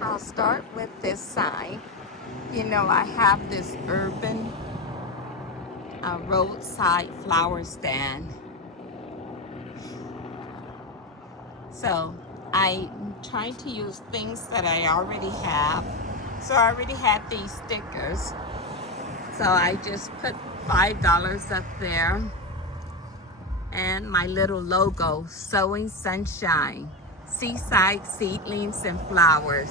I'll start with this sign. You know, I have this urban roadside flower stand. So I'm trying to use things that I already have. So I already had these stickers. So I just put $5 up there. And my little logo, Sowing Sunshine, Seaside Seedlings and Flowers.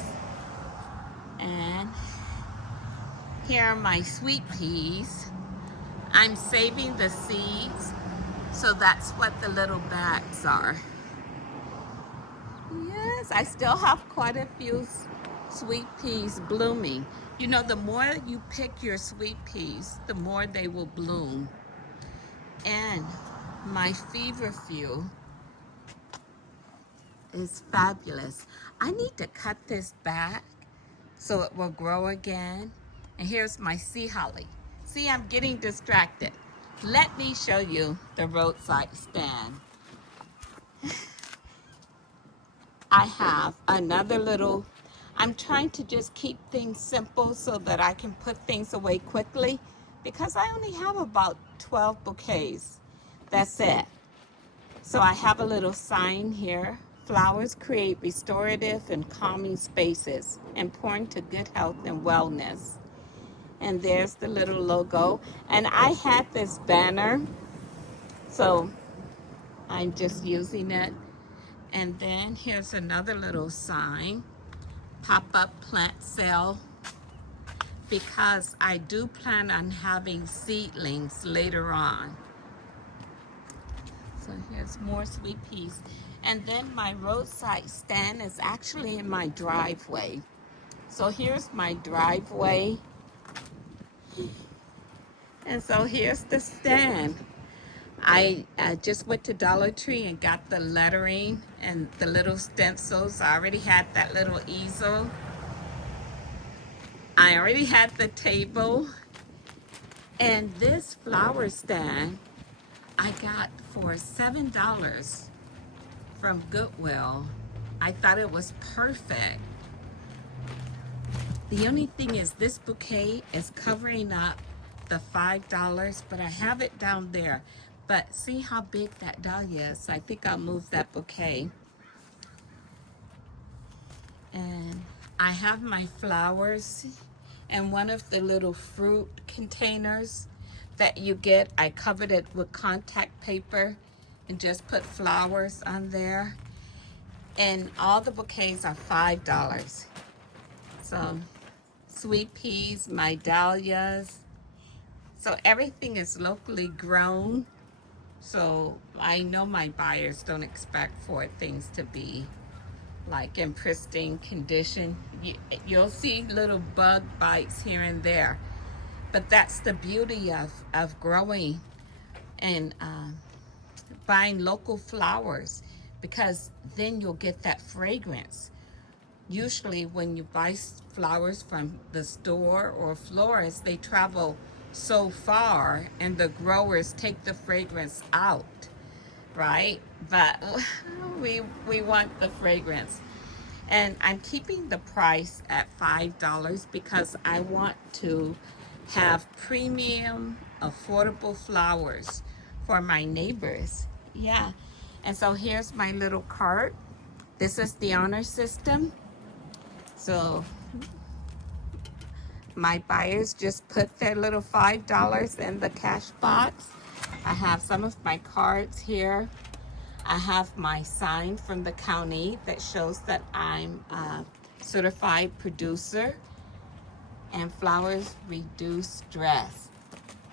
And here are my sweet peas. I'm saving the seeds, so that's what the little bags are. Yes, I still have quite a few sweet peas blooming. You know, the more you pick your sweet peas, the more they will bloom. And my feverfew is fabulous. I need to cut this back so it will grow again. And here's my sea holly. See, I'm getting distracted. Let me show you the roadside stand. I have another little, I'm trying to just keep things simple so that I can put things away quickly because I only have about 12 bouquets. That's it. So I have a little sign here. Flowers create restorative and calming spaces, important to good health and wellness. And there's the little logo. And I had this banner, so I'm just using it. And then here's another little sign, pop-up plant sale, because I do plan on having seedlings later on. So here's more sweet peas. And then my roadside stand is actually in my driveway. So here's my driveway. And so here's the stand. I just went to Dollar Tree and got the lettering and the little stencils. I already had that little easel. I already had the table. And this flower stand I got for $7 from Goodwill. I thought it was perfect. The only thing is this bouquet is covering up the $5, but I have it down there. But see how big that dahlia is? I think I'll move that bouquet. And I have my flowers and one of the little fruit containers that you get. I covered it with contact paper and just put flowers on there. And all the bouquets are $5. So sweet peas, my dahlias. So everything is locally grown. So I know my buyers don't expect for things to be like in pristine condition. You'll see little bug bites here and there. But that's the beauty of growing and buying local flowers, because then you'll get that fragrance. Usually when you buy flowers from the store or florist, they travel so far and the growers take the fragrance out, right? But we want the fragrance. And I'm keeping the price at $5 because I want to have premium, affordable flowers for my neighbors. Yeah. And so here's my little cart. This is the honor system. So my buyers just put their little $5 in the cash box. I have some of my cards here. I have my sign from the county that shows that I'm a certified producer, and flowers reduce stress.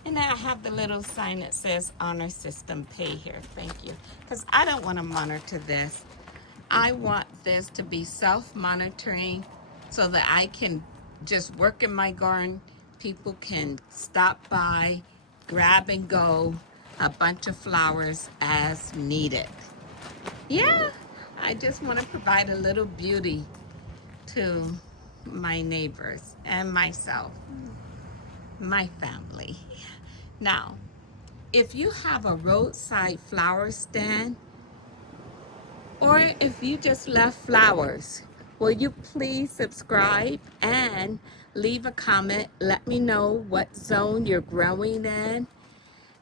And then I have the little sign that says honor system, pay here, thank you. Because I don't want to monitor this. I want this to be self-monitoring so that I can just work in my garden. People can stop by, grab and go a bunch of flowers as needed. Yeah, I just want to provide a little beauty to my neighbors and myself, my family. Now, if you have a roadside flower stand, or if you just love flowers, Will you please subscribe and leave a comment? Let me know what zone you're growing in.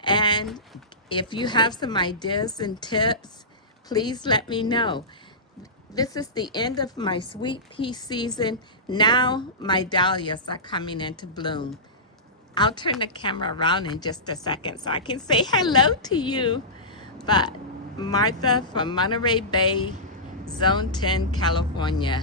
And if you have some ideas and tips, please let me know. This is the end of my sweet pea season. Now my dahlias are coming into bloom. I'll turn the camera around in just a second so I can say hello to you. But Martha from Monterey Bay, Zone 10, California.